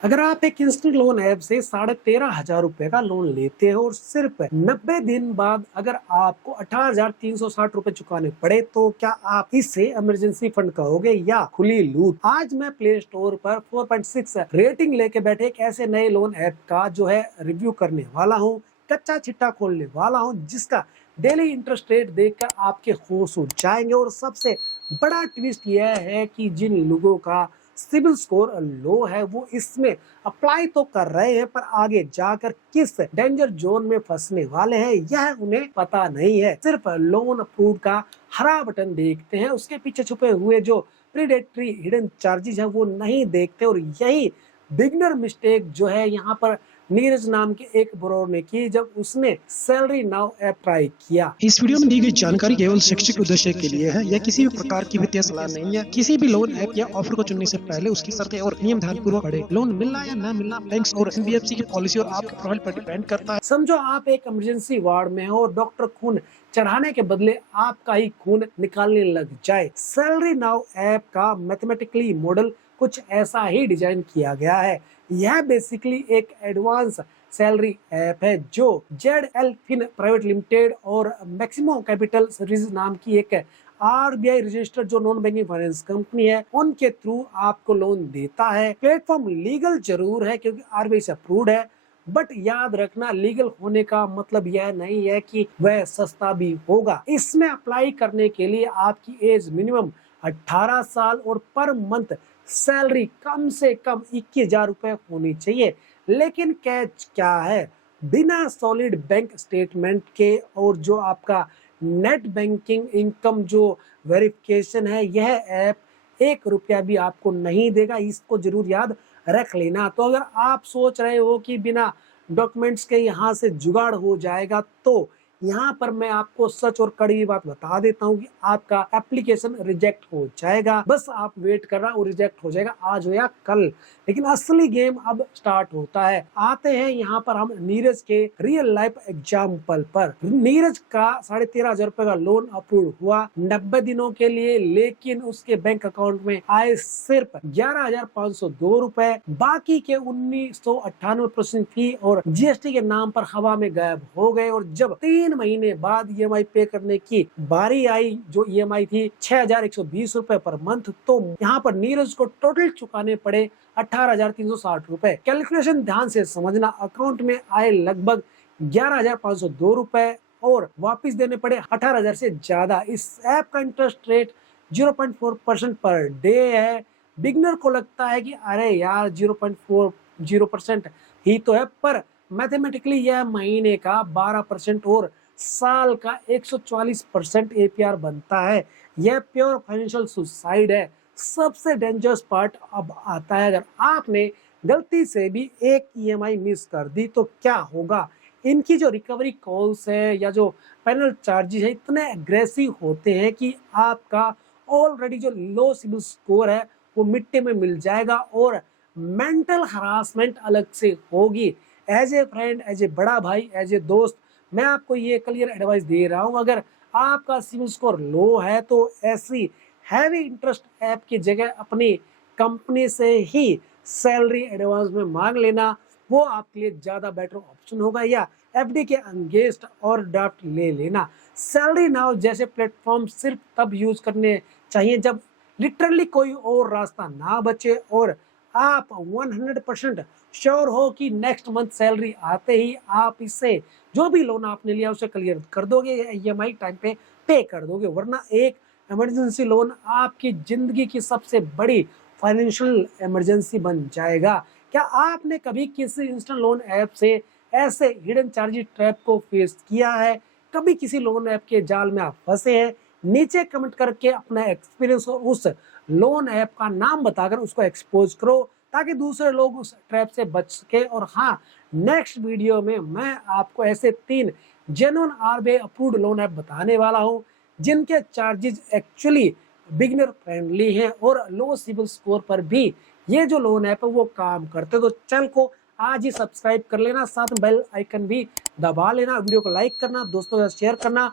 अगर आप एक इंस्टेंट लोन ऐप से 13,500 रुपए का लोन लेते हो और सिर्फ 90 दिन बाद अगर आपको 18,360 रुपए चुकाने पड़े, तो क्या आप इसे इमरजेंसी फंड कहोगे या खुली लूट? आज मैं प्ले स्टोर पर 4.6 रेटिंग लेके बैठे एक ऐसे नए लोन ऐप का जो है रिव्यू करने वाला हूँ, कच्चा चिट्टा खोलने वाला हूँ, जिसका डेली इंटरेस्ट रेट देखकर आपके होश उड़ जाएंगे। और सबसे बड़ा ट्विस्ट यह है कि जिन लोगों का सिविल स्कोर लो है वो इसमें अप्लाई तो कर रहे हैं, पर आगे जाकर किस डेंजर जोन में फंसने वाले हैं यह उन्हें पता नहीं है। सिर्फ लोन अप्रूव का हरा बटन देखते हैं, उसके पीछे छुपे हुए जो प्रीडेटरी हिडन चार्जेस है वो नहीं देखते। और यही बिगनर मिस्टेक जो है यहाँ पर नीरज नाम के एक ब्रो ने की जब उसने सैलरी नाउ ऐप ट्राई किया। इस वीडियो में दी गई जानकारी केवल शैक्षिक उद्देश्य के लिए है। यह किसी भी प्रकार की वित्तीय सलाह नहीं है। किसी भी लोन ऐप या ऑफर को चुनने से पहले उसकी शर्तें और नियम ध्यानपूर्वक पढ़ें। लोन मिलना या न मिलना बैंक्स और एनबीएफसी की पॉलिसी और आपके प्रोफाइल पर डिपेंड करता है। समझो आप एक इमरजेंसी वार्ड में हो और डॉक्टर खून चढ़ाने के बदले आपका ही खून निकालने लग जाए। सैलरी नाउ ऐप का मैथमेटिकली मॉडल कुछ ऐसा ही डिजाइन किया गया है। यह बेसिकली एक एडवांस सैलरी ऐप है जो जेड फिन प्राइवेट लिमिटेड और मैक्सिमो कैपिटल सर्विस नाम की एक आरबीआई रजिस्टर्ड जो नॉन बैंकिंग फाइनेंस कंपनी है उनके थ्रू आपको लोन देता है। प्लेटफॉर्म लीगल जरूर है क्योंकि आरबीआई से अप्रूव्ड है, बट याद रखना लीगल होने का मतलब यह नहीं है कि वह सस्ता भी होगा। इसमें अप्लाई करने के लिए आपकी एज मिनिमम 18 साल और पर मंथ सैलरी कम से कम 21,000 रुपए होनी चाहिए। लेकिन कैच क्या है, बिना सॉलिड बैंक स्टेटमेंट के और जो आपका नेट बैंकिंग इनकम जो वेरिफिकेशन है, यह ऐप 1 रुपया भी आपको नहीं देगा। इसको जरूर याद रख लेना। तो अगर आप सोच रहे हो कि बिना डॉक्यूमेंट्स के यहाँ से जुगाड़ हो जाएगा, तो यहाँ पर मैं आपको सच और कड़वी बात बता देता हूँ कि आपका एप्लीकेशन रिजेक्ट हो जाएगा। बस आप वेट करना, वो रिजेक्ट हो जाएगा आज हो या कल। लेकिन असली गेम अब स्टार्ट होता है। आते हैं यहाँ पर हम नीरज के रियल लाइफ एग्जाम्पल पर। नीरज का 13,500 रुपए का लोन अप्रूव हुआ 90 दिनों के लिए, लेकिन उसके बैंक अकाउंट में आए सिर्फ 11,502 रुपए। बाकी के 1998% फी और जीएसटी के नाम पर हवा में गायब हो गए। और जब 3 महीने बाद ईएमआई पे करने की बारी आई, जो ईएमआई थी 6,120 रुपए पर मंथ, तो यहाँ पर नीरज को टोटल चुकाने पड़े 18,360 रुपए। कैलकुलेशन ध्यान से समझना, अकाउंट में आए लगभग 11,502 रुपए और वापस देने पड़े 18,000 से ज्यादा। इस ऐप का इंटरेस्ट रेट 0.4% पर डे है। बिगनर को लगता है कि अरे यार 0.40% ही तो है, पर मैथमेटिकली यह महीने का 12% और साल का 144% एपीआर बनता है। यह प्योर फाइनेंशियल सुसाइड है। सबसे डेंजरस पार्ट अब आता है, अगर आपने गलती से भी एक ईएमआई मिस कर दी तो क्या होगा। इनकी जो रिकवरी कॉल्स है या जो पेनल चार्जेस है इतने एग्रेसिव होते हैं कि आपका ऑलरेडी जो लो सिबिल स्कोर है वो मिट्टी में मिल जाएगा और मेंटल हरासमेंट अलग से होगी। As a friend, as a बड़ा भाई, एज ए दोस्त, मैं आपको ये क्लियर एडवाइस दे रहा हूँ, अगर आपका सिबिल स्कोर लो है तो ऐसी हैवी इंटरेस्ट ऐप की जगह अपनी कंपनी से ही सैलरी एडवांस में मांग लेना, वो आपके लिए ज्यादा बेटर ऑप्शन होगा। या एफडी के अगेंस्ट और ड्राफ्ट ले लेना। सैलरी नाउ जैसे प्लेटफॉर्म सिर्फ तब यूज करने चाहिए जब लिटरली कोई और रास्ता ना बचे और आप 100% श्योर हो कि नेक्स्ट मंथ सैलरी आते ही आप इससे जो भी लोन आपने लिया उसे क्लियर कर दोगे या ईएमआई टाइम पे पे कर दोगे। वरना एक इमरजेंसी लोन आपकी जिंदगी की सबसे बड़ी फाइनेंशियल इमरजेंसी बन जाएगा। क्या आपने कभी किसी इंस्टेंट लोन ऐप से ऐसे हिडन चार्जेस ट्रैप को फेस किया है? कभी किसी लोन ऐप के जाल में आप फंसे हैं? नीचे कमेंट करके अपना एक्सपीरियंस और उस लोन ऐप का नाम बताकर उसको एक्सपोज करो ताकि दूसरे लोग उस ट्रैप से बच सके। और हाँ, नेक्स्ट वीडियो में मैं आपको ऐसे 3 genuine RBI approved loan app बताने वाला हूँ जिनके चार्जेस एक्चुअली बिगिनर फ्रेंडली हैं और लो सिविल स्कोर पर भी ये जो लोन ऐप है वो काम करते हैं। तो चैनल को आज ही सब्सक्राइब कर लेना, साथ में बेल आइकन भी दबा लेना, वीडियो को लाइक करना, दोस्तों के साथ शेयर करना।